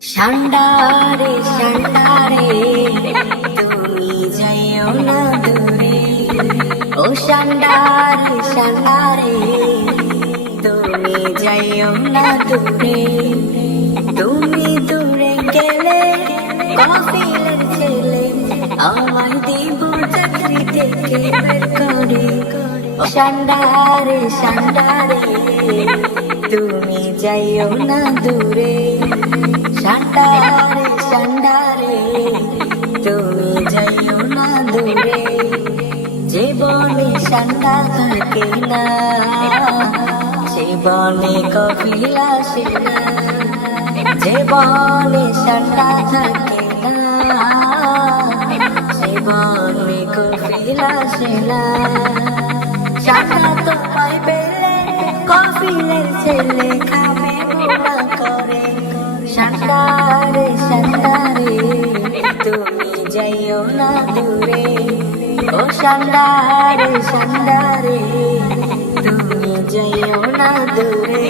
শান্ডারে শান্ডারে তুমি যাইও না দূরে, ও শান্ডারে শান্ডারে তুমি যাইও না দূরে। তুমি দূরে গেলে কাফিলের ছেলে আমায় দিব চাকরি থেকে বের করে। শান্ডারে শান্ডারে তুমি যাইও না দূরে, শান্ডারে শান্ডারে তুমি যাইও না দূরে। জীবনে শান্ডা থাকে না, জীবনে কফিল আসে না, জীবনে শান্ডা থাকে না, জীবনে কফিল আসে না। শান্ডা তোমায় পেলে কফিলের ছেলে খাবে না করে। শান্ডারে শান্ডারে তুমি যাইও না দূরে, ও শান্ডারে শান্ডারে তুমি যাইও না দূরে।